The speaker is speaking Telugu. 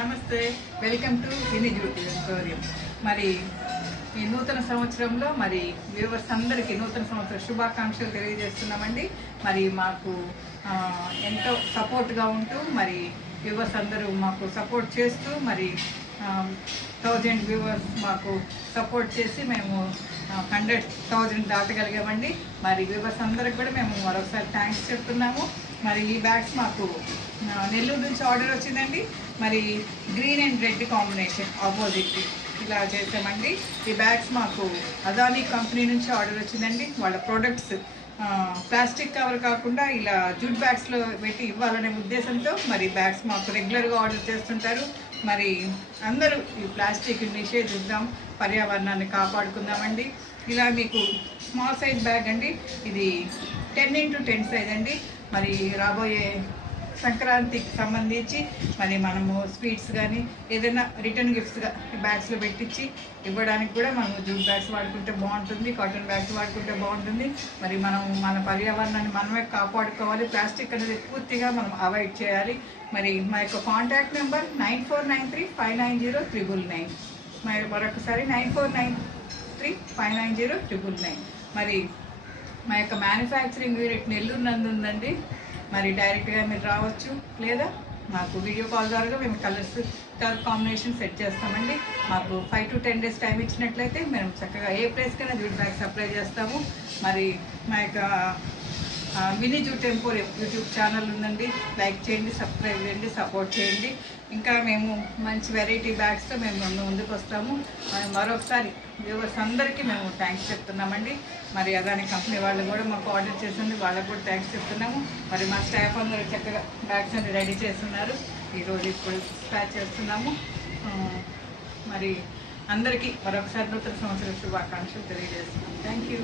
నమస్తే, వెల్కమ్ టు విని జ్యూటీ ఎంపోరియం. మరి ఈ నూతన సంవత్సరంలో మరి వ్యూవర్స్ అందరికీ నూతన సంవత్సర శుభాకాంక్షలు తెలియజేస్తున్నామండి. మరి మాకు ఎంతో సపోర్ట్గా ఉంటూ మరి వ్యూవర్స్ అందరూ మాకు సపోర్ట్ చేస్తూ మరి 1000 వ్యూవర్స్ మాకు సపోర్ట్ చేసి మేము 100,000 దాటగలిగామండి. మరి వ్యూవర్స్ అందరికి కూడా మేము మరొకసారి థ్యాంక్స్ చెప్తున్నాము. మరి ఈ బ్యాగ్స్ మాకు నెల్లూరు నుంచి ఆర్డర్ వచ్చిందండి. మరి green and red combination opposite ఇలా చేసామండి. ఈ బ్యాగ్స్ మాకు అదానీ కంపెనీ నుంచి ఆర్డర్ వచ్చిందండి. వాళ్ళ ప్రొడక్ట్స్ ప్లాస్టిక్ కవర్ కాకుండా ఇలా జూట్ బ్యాగ్స్లో పెట్టి ఇవ్వాలనే ఉద్దేశంతో మరి బ్యాగ్స్ మాకు రెగ్యులర్గా ఆర్డర్ చేస్తుంటారు. మరి అందరూ ఈ ప్లాస్టిక్ నిషేధిద్దాం, పర్యావరణాన్ని కాపాడుకుందామండి. ఇలా మీకు స్మాల్ సైజ్ బ్యాగ్ అండి, ఇది 10x10 సైజ్ అండి. మరి రాబోయే సంక్రాంతికి సంబంధించి మరి మనము స్వీట్స్ కానీ ఏదైనా రిటర్న్ గిఫ్ట్స్గా బ్యాగ్స్లో పెట్టించి ఇవ్వడానికి కూడా మనము జూట్ బ్యాగ్స్ వాడుకుంటే బాగుంటుంది, కాటన్ బ్యాగ్స్ వాడుకుంటే బాగుంటుంది. మరి మనం మన పర్యావరణాన్ని మనమే కాపాడుకోవాలి. ప్లాస్టిక్ అనేది పూర్తిగా మనం అవాయిడ్ చేయాలి. మరి మా యొక్క కాంటాక్ట్ నెంబర్ 9493590999. మరి మరొకసారి 9493590999. మరి మా యొక్క మ్యానుఫ్యాక్చరింగ్ యూనిట్ నెల్లూరు నందు ఉందండి. మరి డైరెక్ట్గా మీరు రావచ్చు, లేదా మాకు వీడియో కాల్ ద్వారా మేము కలర్ కాంబినేషన్ సెట్ చేస్తామండి. మాకు 5 to 10 days టైం ఇచ్చినట్లయితే మేము చక్కగా ఏ ప్లేస్కైనా జూట్ బ్యాగ్ సప్లై చేస్తాము. మరి మా యొక్క విని జ్యూటీ ఎంపోరియం యూట్యూబ్ ఛానల్ ఉందండి. లైక్ చేయండి, సబ్స్క్రైబ్ చేయండి, సపోర్ట్ చేయండి. ఇంకా మేము మంచి వెరైటీ బ్యాగ్స్తో మేము ముందుకు వస్తాము. మరొకసారి వ్యూవర్స్ అందరికీ మేము థ్యాంక్స్ చెప్తున్నామండి. మరి అదాని కంపెనీ వాళ్ళు కూడా మాకు ఆర్డర్ చేసింది, వాళ్ళకు కూడా థ్యాంక్స్ చెప్తున్నాము. మరి మా స్టాఫ్ అందరూ చక్కగా బ్యాగ్స్ అన్ని రెడీ చేస్తున్నారు. ఈరోజు ఇప్పుడు స్టార్ట్ చేస్తున్నాము. మరి అందరికీ మరొకసారి నూతన సంవత్సర శుభాకాంక్షలు తెలియజేస్తున్నాము. Thank you.